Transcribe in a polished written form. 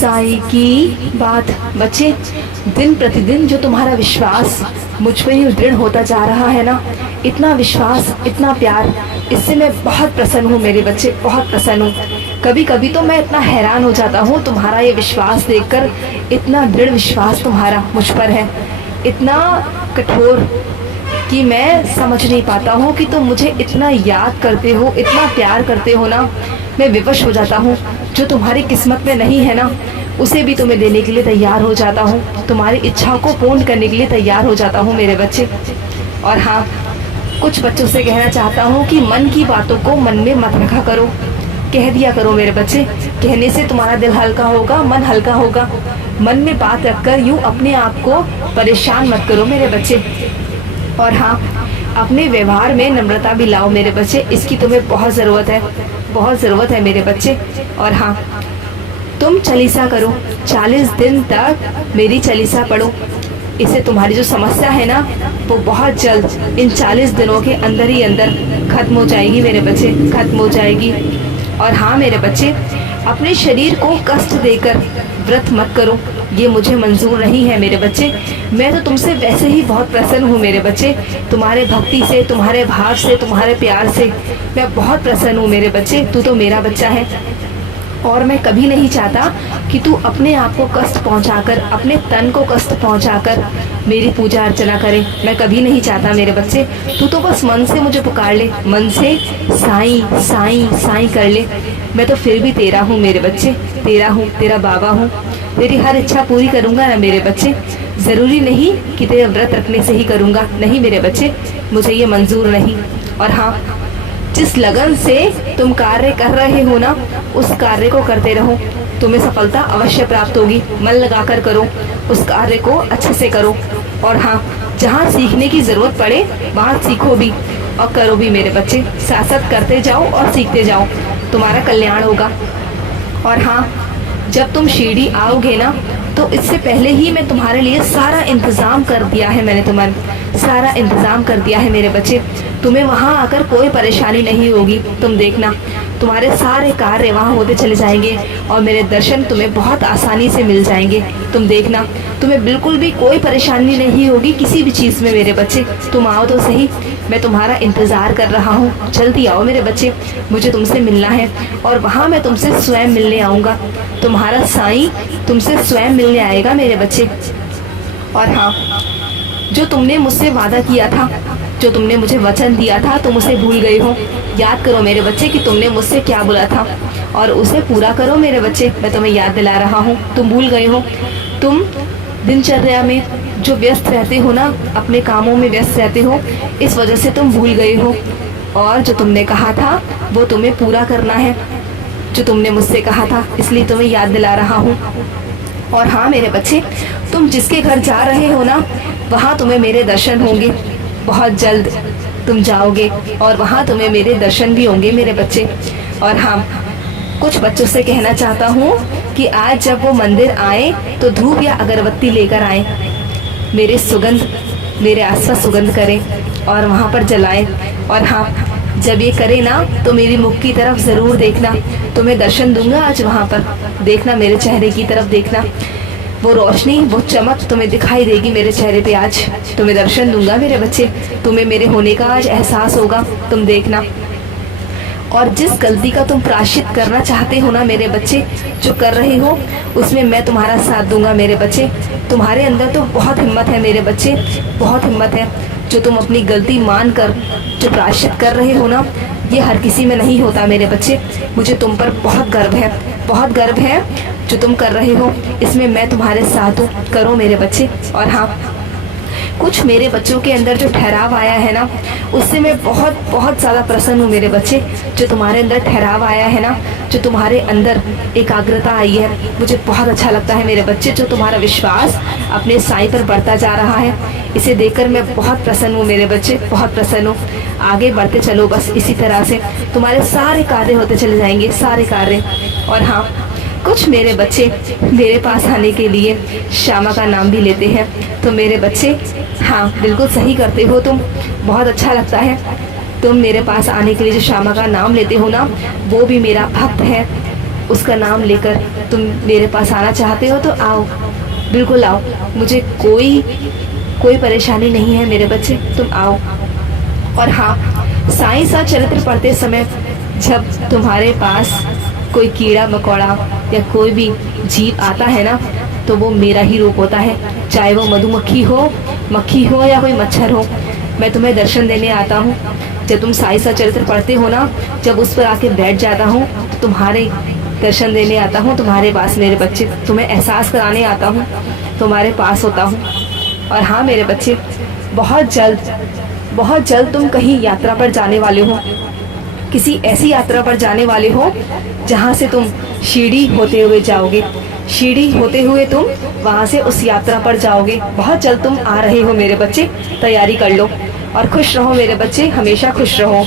साई की बात। बच्चे, दिन प्रतिदिन जो तुम्हारा विश्वास मुझ पर ही दृढ़ होता जा रहा है ना, इतना विश्वास, इतना प्यार, इससे मैं बहुत प्रसन्न हूँ मेरे बच्चे, बहुत प्रसन्न हूँ। कभी कभी तो मैं इतना हैरान हो जाता हूँ तुम्हारा ये विश्वास देखकर, इतना दृढ़ विश्वास तुम्हारा मुझ पर है, इतना कठोर कि मैं समझ नहीं पाता हूँ कि तुम मुझे इतना याद करते हो, इतना प्यार करते हो ना। मैं विवश हो जाता हूँ। जो तुम्हारी किस्मत में नहीं है ना, उसे भी तुम्हें देने के लिए तैयार हो जाता हूँ, तुम्हारी इच्छा को पूर्ण करने के लिए तैयार हो जाता हूँ मेरे बच्चे। और हाँ, कुछ बच्चों से कहना चाहता हूँ कि मन की बातों को मन में मत रखा करो, कह दिया करो मेरे बच्चे। कहने से तुम्हारा दिल हल्का होगा, मन हल्का होगा। मन में बात रखकर यूँ अपने आप को परेशान मत करो मेरे बच्चे। और हाँ, अपने व्यवहार में नम्रता भी लाओ मेरे बच्चे, इसकी तुम्हें बहुत ज़रूरत है, बहुत ज़रूरत है मेरे बच्चे। और हाँ, तुम चालीसा करो, 40 दिन तक मेरी चालीसा पढ़ो। इससे तुम्हारी जो समस्या है ना, वो बहुत जल्द इन 40 दिनों के अंदर ही अंदर खत्म हो जाएगी मेरे बच्चे, खत्म हो जाएगी। और हाँ मेरे बच्चे, अपने शरीर को कष्ट देकर व्रत मत करो, ये मुझे मंजूर नहीं है मेरे बच्चे। मैं तो तुमसे वैसे ही बहुत प्रसन्न हूँ मेरे बच्चे, तुम्हारे भक्ति से, तुम्हारे भाव से, तुम्हारे प्यार से मैं बहुत प्रसन्न हूँ मेरे बच्चे। तू तो मेरा बच्चा है और मैं कभी नहीं चाहता कि तू अपने आप को कष्ट पहुंचाकर, अपने तन को कष्ट पहुंचाकर मेरी पूजा अर्चना करे। मैं कभी नहीं चाहता मेरे बच्चे। तू तो बस मन से मुझे पुकार ले, मन से साईं साईं साईं कर ले। मैं तो फिर भी तेरा हूँ मेरे बच्चे, तेरा हूँ, तेरा बाबा हूँ। तेरी हर इच्छा पूरी करूँगा ना मेरे बच्चे। ज़रूरी नहीं कि तेरे व्रत रखने से ही करूँगा, नहीं मेरे बच्चे, मुझे ये मंजूर नहीं। और हाँ, जिस लगन से तुम कार्य कर रहे हो ना, उस कार्य को करते रहो, तुम्हें सफलता अवश्य प्राप्त होगी। मन लगाकर करो, उस कार्य को अच्छे से करो। और हाँ, जहाँ सीखने की ज़रूरत पड़े वहाँ सीखो भी और करो भी मेरे बच्चे। साथ साथ करते जाओ और सीखते जाओ, तुम्हारा कल्याण होगा। और हाँ, जब तुम शिरडी आओगे ना, तो इससे पहले ही मैं तुम्हारे लिए सारा इंतज़ाम कर दिया है, मैंने तुम्हारा सारा इंतज़ाम कर दिया है मेरे बच्चे। तुम्हें वहाँ आकर कोई परेशानी नहीं होगी। तुम देखना, तुम्हारे सारे कार्य वहाँ होते चले जाएंगे और मेरे दर्शन तुम्हें बहुत आसानी से मिल जाएंगे। तुम देखना, तुम्हें बिल्कुल भी कोई परेशानी नहीं होगी किसी भी चीज़ में मेरे बच्चे। तुम आओ तो सही, मैं तुम्हारा इंतज़ार कर रहा हूँ। जल्दी आओ मेरे बच्चे, मुझे तुमसे मिलना है और वहाँ मैं तुमसे स्वयं मिलने आऊँगा। तुम्हारा साईं तुमसे स्वयं मिलने आएगा मेरे बच्चे। और हाँ, जो तुमने मुझसे वादा किया था, जो तुमने मुझे वचन दिया था, तुम उसे भूल गए हो। याद करो मेरे बच्चे कि तुमने मुझसे क्या बोला था और उसे पूरा करो मेरे बच्चे। मैं तुम्हें याद दिला रहा हूँ, तुम भूल गए हो। तुम दिनचर्या में जो व्यस्त रहते हो ना, अपने कामों में व्यस्त रहते हो, इस वजह से तुम भूल गए हो। और जो तुमने कहा था वो तुम्हें पूरा करना है, जो तुमने मुझसे कहा था, इसलिए तुम्हें याद दिला रहा हूँ। और हाँ मेरे बच्चे, तुम जिसके घर जा रहे हो ना, वहाँ तुम्हें मेरे दर्शन होंगे। बहुत जल्द तुम जाओगे और वहाँ तुम्हें मेरे दर्शन भी होंगे मेरे बच्चे। और हाँ, कुछ बच्चों से कहना चाहता हूँ कि आज जब वो मंदिर आए तो धूप या अगरबत्ती लेकर आए, मेरे सुगंध, मेरे आसपास सुगंध करें और वहाँ पर जलाएं। और हाँ, जब ये करे ना तो मेरी मुख की तरफ ज़रूर देखना, तुम्हें दर्शन दूंगा आज वहाँ पर। देखना, मेरे चेहरे की तरफ देखना, वो रोशनी, वो चमक तुम्हें दिखाई देगी मेरे चेहरे पे। आज तुम्हें दर्शन दूंगा मेरे बच्चे, तुम्हें मेरे होने का आज एहसास होगा, तुम देखना। और जिस गलती का तुम प्रायश्चित करना चाहते हो ना मेरे बच्चे, जो कर रहे हो, उसमें मैं तुम्हारा साथ दूंगा मेरे बच्चे। तुम्हारे अंदर तो बहुत हिम्मत है मेरे बच्चे, बहुत हिम्मत है। जो तुम अपनी गलती मान कर जो प्रायश्चित कर रहे हो ना, ये हर किसी में नहीं होता मेरे बच्चे। मुझे तुम पर बहुत गर्व है, बहुत गर्व है जो तुम कर रहे हो, इसमें मैं तुम्हारे साथ हूँ। करो मेरे बच्चे। और हाँ, कुछ मेरे बच्चों के अंदर जो ठहराव आया है ना, उससे मैं बहुत बहुत ज़्यादा प्रसन्न हूँ मेरे बच्चे। जो तुम्हारे अंदर ठहराव आया है ना, जो तुम्हारे अंदर एकाग्रता आई है, मुझे बहुत अच्छा लगता है मेरे बच्चे। जो तुम्हारा विश्वास अपने साईं पर बढ़ता जा रहा है, इसे देखकर मैं बहुत प्रसन्न हूँ मेरे बच्चे, बहुत प्रसन्न हूँ। आगे बढ़ते चलो बस इसी तरह से, तुम्हारे सारे कार्य होते चले जाएंगे, सारे कार्य। और हाँ, कुछ मेरे बच्चे मेरे पास आने के लिए श्यामा का नाम भी लेते हैं। तो मेरे बच्चे, हाँ बिल्कुल सही करते हो तुम, बहुत अच्छा लगता है। तुम मेरे पास आने के लिए जो श्यामा का नाम लेते हो ना, वो भी मेरा भक्त है, उसका नाम लेकर तुम मेरे पास आना चाहते हो तो आओ, बिल्कुल आओ। मुझे कोई परेशानी नहीं है मेरे बच्चे, तुम आओ। और हाँ, साईं सा चरित्र पढ़ते समय जब तुम्हारे पास कोई कीड़ा मकोड़ा या कोई भी जीव आता है ना, तो वो मेरा ही रूप होता है। चाहे वो मधुमक्खी हो, मक्खी हो या कोई मच्छर हो, मैं तुम्हें दर्शन देने आता हूँ। जब तुम साईं सा चरित्र पढ़ते हो ना, जब उस पर आके बैठ जाता हूँ तो तुम्हारे दर्शन देने आता हूँ तुम्हारे पास मेरे बच्चे, तुम्हें एहसास कराने आता हूँ, तुम्हारे पास होता हूँ। और हाँ मेरे बच्चे, बहुत जल्द तुम कहीं यात्रा पर जाने वाले हो, किसी ऐसी यात्रा पर जाने वाले हो जहाँ से तुम शिरडी होते हुए जाओगे। शिरडी होते हुए तुम वहाँ से उस यात्रा पर जाओगे। बहुत जल्द तुम आ रहे हो मेरे बच्चे, तैयारी कर लो और खुश रहो मेरे बच्चे, हमेशा खुश रहो।